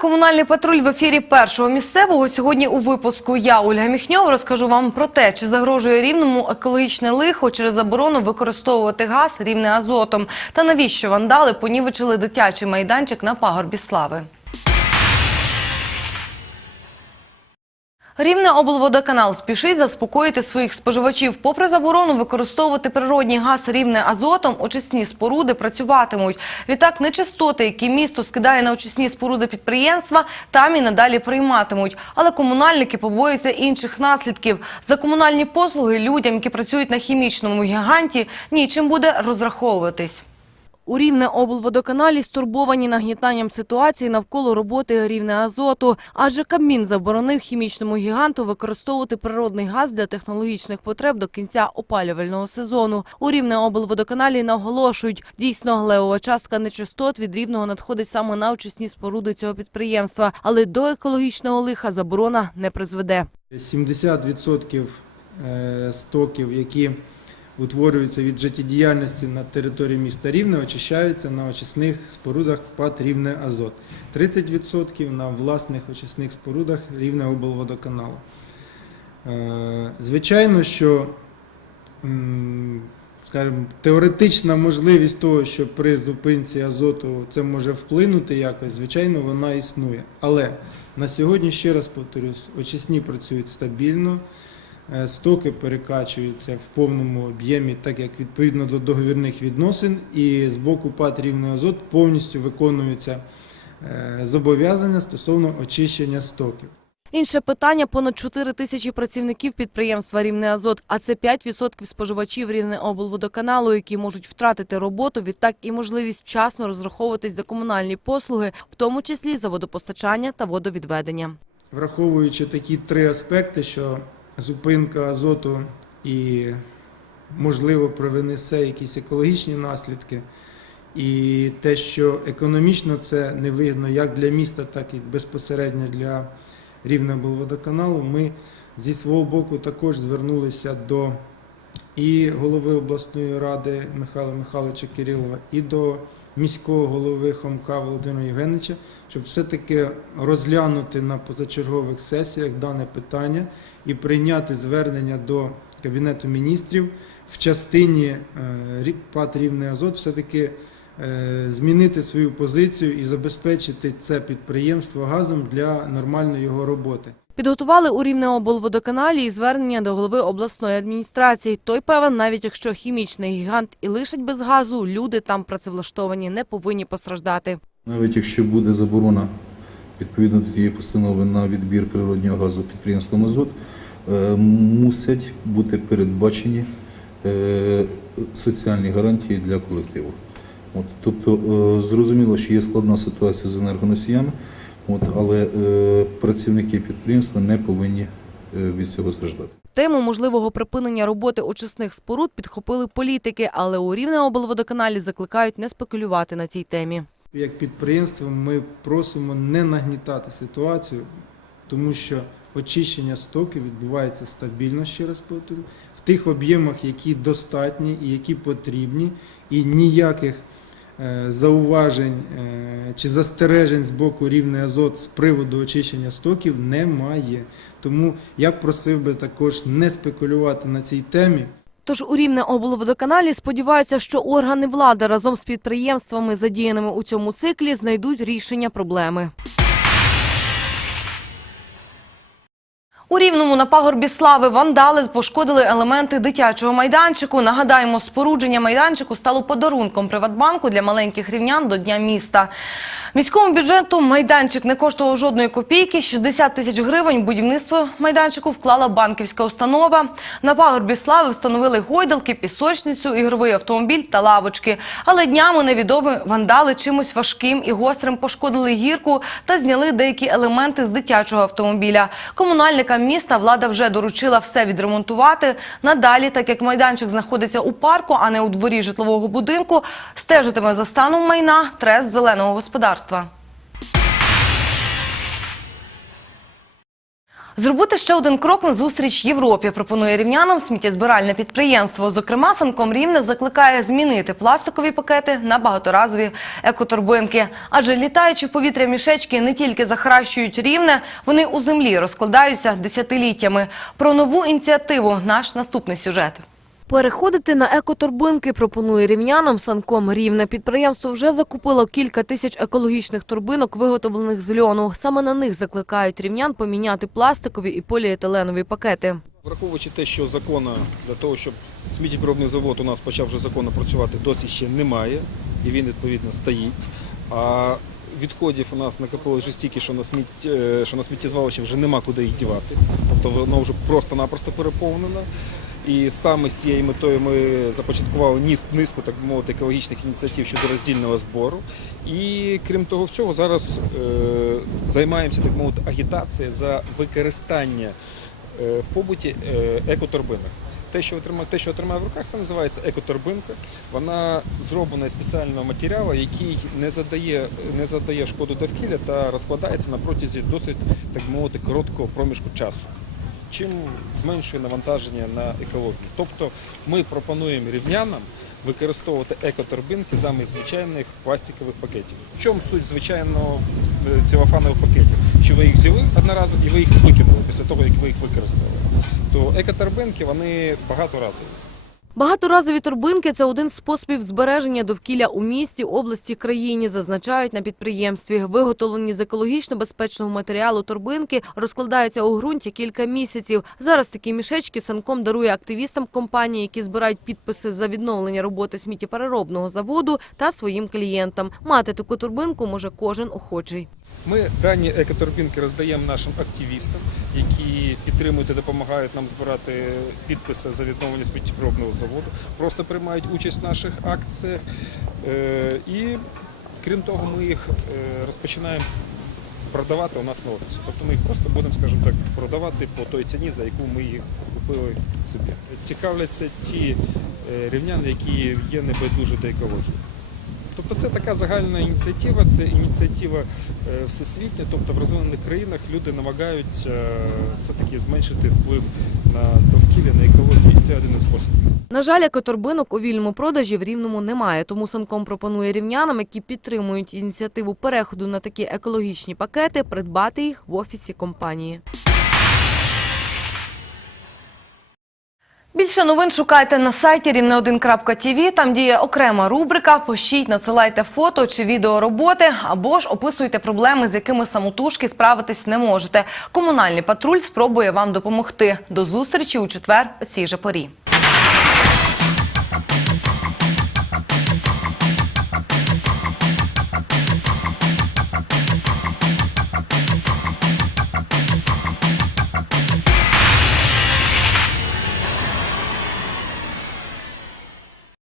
Комунальний патруль в ефірі першого місцевого. Сьогодні у випуску я, Ольга Міхньов, розкажу вам про те, чи загрожує рівному екологічне лихо через заборону використовувати газ рівне азотом. Та навіщо вандали понівечили дитячий майданчик на пагорбі слави. Рівне облводоканал спішить заспокоїти своїх споживачів. Попри заборону використовувати природній газ рівне азотом, очисні споруди працюватимуть. Відтак нечистоти, які місто скидає на очисні споруди підприємства, там і надалі прийматимуть. Але комунальники побоюються інших наслідків. За комунальні послуги людям, які працюють на хімічному гіганті, нічим буде розраховуватись. У Рівне облводоканалі стурбовані нагнітанням ситуації навколо роботи рівне азоту, адже Кабмін заборонив хімічному гіганту використовувати природний газ для технологічних потреб до кінця опалювального сезону. У Рівне облводоканалі наголошують, дійсно глеова частка нечистот від рівного надходить саме на очисні споруди цього підприємства, але до екологічного лиха заборона не призведе. 70% е, стоків, які утворюються від життєдіяльності на території міста Рівне, очищаються на очисних спорудах ПАТ Рівне Азот. 30% на власних очисних спорудах Рівне облводоканалу. Е, Звичайно, що скажімо, теоретична можливість того, що при зупинці азоту це може вплинути якось, звичайно, вона існує. Але на сьогодні, ще раз повторюсь, очисні працюють стабільно, стоки перекачуються в повному об'ємі, так як відповідно до договірних відносин, і з боку ПАТ «Рівний азот повністю виконуються е, зобов'язання стосовно очищення стоків. Інше питання – понад 4 тисячі працівників підприємства «Рівне Азот», а це 5% споживачів Рівне облводоканалу, які можуть втратити роботу, відтак і можливість вчасно розраховуватись за комунальні послуги, в тому числі за водопостачання та водовідведення. Враховуючи такі три аспекти, що зупинка азоту і, можливо, привнесе якісь екологічні наслідки, і те, що економічно це невигідно як для міста, так і безпосередньо для Рівнебл водоканалу, ми зі свого боку також звернулися до і голови обласної ради Михайла Михайловича Кирилова, і до міського голови Хомка Володимира Євгеновича, щоб все-таки розглянути на позачергових сесіях дане питання і прийняти звернення до Кабінету міністрів в частині е, ПАТ Рівний Азот все-таки е, змінити свою позицію і забезпечити це підприємство газом для нормальної його роботи. Підготували у Рівне облводоканалі і звернення до голови обласної адміністрації. Той певен, навіть якщо хімічний гігант і лишить без газу, люди там працевлаштовані не повинні постраждати. Навіть якщо буде заборона відповідно до тієї постанови на відбір природнього газу підприємством Азот, е, мусять бути передбачені е, соціальні гарантії для колективу. От, тобто е, зрозуміло, що є складна ситуація з енергоносіями, от, але е, працівники підприємства не повинні е, від цього страждати. Тему можливого припинення роботи очисних споруд підхопили політики, але у Рівне облводоканалі закликають не спекулювати на цій темі. Як підприємство ми просимо не нагнітати ситуацію, тому що очищення стоків відбувається стабільно, ще раз повторю, в тих об'ємах, які достатні і які потрібні, і ніяких зауважень е, чи застережень з боку рівний азот з приводу очищення стоків немає. Тому я б просив би також не спекулювати на цій темі. Тож у Рівне облводоканалі сподіваються, що органи влади разом з підприємствами, задіяними у цьому циклі, знайдуть рішення проблеми. У Рівному на пагорбі слави вандали пошкодили елементи дитячого майданчику. Нагадаємо, спорудження майданчику стало подарунком Приватбанку для маленьких рівнян до Дня міста. Міському бюджету майданчик не коштував жодної копійки. 60 тисяч гривень будівництво майданчику вклала банківська установа. На пагорбі слави встановили гойдалки, пісочницю, ігровий автомобіль та лавочки. Але днями невідомі вандали чимось важким і гострим пошкодили гірку та зняли деякі елементи з дитячого автомобіля. Комунальникам міста влада вже доручила все відремонтувати. Надалі, так як майданчик знаходиться у парку, а не у дворі житлового будинку, стежитиме за станом майна трест зеленого господарства. Зробити ще один крок на зустріч Європі пропонує рівнянам сміттєзбиральне підприємство. Зокрема, Санком Рівне закликає змінити пластикові пакети на багаторазові екоторбинки. Адже літаючи в повітря мішечки не тільки захаращують рівне, вони у землі розкладаються десятиліттями. Про нову ініціативу наш наступний сюжет. Переходити на екоторбинки пропонує рівнянам Санком Рівне. Підприємство вже закупило кілька тисяч екологічних торбинок, виготовлених з льону. Саме на них закликають рівнян поміняти пластикові і поліетиленові пакети. Враховуючи те, що закону для того, щоб сміттєпіробний завод у нас почав вже законно працювати, досі ще немає, і він відповідно стоїть. А відходів у нас накопилось вже стільки, що на сміття, що на сміттєзвалищі вже нема куди їх дівати. Тобто воно вже просто-напросто переповнено. І саме з цією метою ми започаткували низку, так мовити, екологічних ініціатив щодо роздільного збору. І крім того всього, зараз е, займаємося так мовити агітацією за використання е, в побуті е, екоторбинок. Те, що отримає, те, що отримає в руках, це називається екоторбинка. Вона зроблена із спеціального матеріалу, який не задає, не задає шкоду довкілля та розкладається на протязі досить так мовити короткого проміжку часу. Чим зменшує навантаження на екологію. Тобто ми пропонуємо рівнянам використовувати екоторбинки замість звичайних пластикових пакетів. В чому суть звичайного цілофанових пакетів? Що ви їх взяли одноразово і ви їх викинули після того, як ви їх використали. То екоторбинки вони багаторазові. Багаторазові торбинки – це один з способів збереження довкілля у місті, області, країні, зазначають на підприємстві. Виготовлені з екологічно безпечного матеріалу торбинки розкладаються у ґрунті кілька місяців. Зараз такі мішечки Санком дарує активістам компанії, які збирають підписи за відновлення роботи сміттєпереробного заводу та своїм клієнтам. Мати таку турбинку може кожен охочий. Ми дані екоторбінки роздаємо нашим активістам, які підтримують і допомагають нам збирати підписи за відновлення сміттєпробного заводу, просто приймають участь в наших акціях. Е, І крім того, ми їх е, розпочинаємо продавати у нас на офісі. Тобто ми їх просто будемо, скажімо так, продавати по той ціні, за яку ми їх купили собі. Цікавляться ті е, рівняни, які є небайдужі до екології. Тобто це така загальна ініціатива, це ініціатива е, всесвітня, тобто в розвинених країнах люди намагаються е, все-таки зменшити вплив на довкілля, на екологію, це один із способів. На жаль, екоторбинок у вільному продажі в Рівному немає, тому Санком пропонує рівнянам, які підтримують ініціативу переходу на такі екологічні пакети, придбати їх в офісі компанії. Більше новин шукайте на сайті рівне1.тв. Там діє окрема рубрика «Пишіть, надсилайте фото чи відео роботи або ж описуйте проблеми, з якими самотужки справитись не можете. Комунальний патруль спробує вам допомогти. До зустрічі у четвер о цій же порі.